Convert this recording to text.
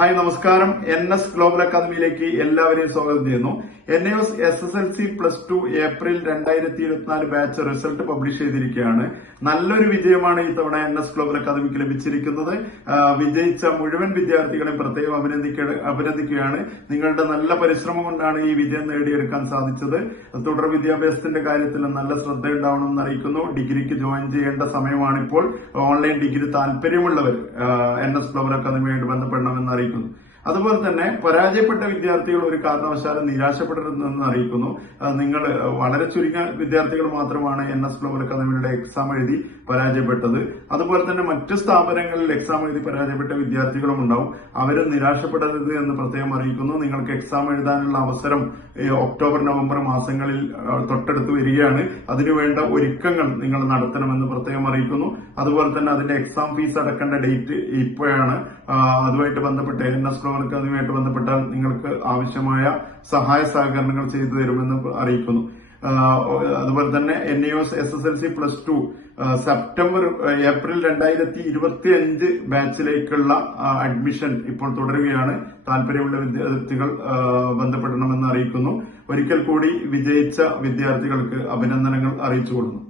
Hi നമസ്കാരം. NS global അക്കാദമിയിലേക്ക് എല്ലാവരെയും സ്വാഗതം ചെയ്യുന്നു. NAS SSLC +2 April 2024 batch result publish ചെയ്തിരിക്കുകയാണ്. നല്ലൊരു വിജയമാണ് ഈ തവണ NS ഗ്ലോബൽ അക്കാദമിക്ക് ലഭിച്ചിരിക്കുന്നത്. വിജയിച്ച മുഴുവൻ വിദ്യാർത്ഥികളെയും പ്രത്യേകം അഭിനന്ദിക്കുകയാണ്. നിങ്ങളുടെ നല്ല പരിശ്രമം കൊണ്ടാണ് ഈ വിജയം നേടിയെടുക്കാൻ സാധിച്ചത്. തുടർ വിദ്യാഭ്യാസത്തിന്റെ കാര്യത്തിൽ നല്ല ശ്രദ്ധയുണ്ടാവണമെന്ന് അറിയിക്കുന്നു. ഡിഗ്രിക്ക് ജോയിൻ ചെയ്യേണ്ട സമയമാണിപ്പോൾ. ഓൺലൈൻ ഡിഗ്രി താല്പര്യമുള്ളവർ NS ഗ്ലോബൽ അക്കാദമിയായിട്ട് ബന്ധപ്പെടണമെന്ന് അറിയിക്കുന്നു. അതുപോലെ തന്നെ പരാജയപ്പെട്ട വിദ്യാർത്ഥികൾ ഒരു കാരണവശാലും നിരാശപ്പെടരുതെന്ന് അറിയിക്കുന്നു. നിങ്ങൾ വളരെ ചുരുങ്ങിയ വിദ്യാർത്ഥികൾ മാത്രമാണ് NS ഗ്ലോബൽ അക്കാദമിയുടെ എക്സാം എഴുതി പരാജയപ്പെട്ടത്. അതുപോലെ തന്നെ മറ്റു സ്ഥാപനങ്ങളിൽ എക്സാം എഴുതി പരാജയപ്പെട്ട വിദ്യാർത്ഥികളും ഉണ്ടാവും. അവരും നിരാശപ്പെടരുത് എന്ന് പ്രത്യേകം അറിയിക്കുന്നു. നിങ്ങൾക്ക് എക്സാം എഴുതാനുള്ള അവസരം ഒക്ടോബർ നവംബർ മാസങ്ങളിൽ തൊട്ടടുത്ത് വരികയാണ്. അതിനുവേണ്ട ഒരുക്കങ്ങൾ നിങ്ങൾ നടത്തണമെന്ന് പ്രത്യേകം അറിയിക്കുന്നു. അതുപോലെ തന്നെ അതിന്റെ എക്സാം ഫീസ് അടക്കേണ്ട ഡേറ്റ് ഇപ്പോഴാണ്. അതുമായിട്ട് ബന്ധപ്പെട്ട് NS ഗ്ലോബൽ അക്കാദമിയുമായിട്ട് ബന്ധപ്പെട്ടാൽ നിങ്ങൾക്ക് ആവശ്യമായ സഹായ സഹകരണങ്ങൾ ചെയ്തു തരുമെന്ന് അറിയിക്കുന്നു. അതുപോലെ തന്നെ NAS SSLC +2 ഏപ്രിൽ 2025 ബാച്ചിലേക്കുള്ള അഡ്മിഷൻ ഇപ്പോൾ തുടരുകയാണ്. താല്പര്യമുള്ള വിദ്യാർത്ഥികൾ ബന്ധപ്പെടണമെന്ന് അറിയിക്കുന്നു. ഒരിക്കൽ കൂടി വിജയിച്ച വിദ്യാർത്ഥികൾക്ക് അഭിനന്ദനങ്ങൾ അറിയിച്ചുകൊള്ളുന്നു.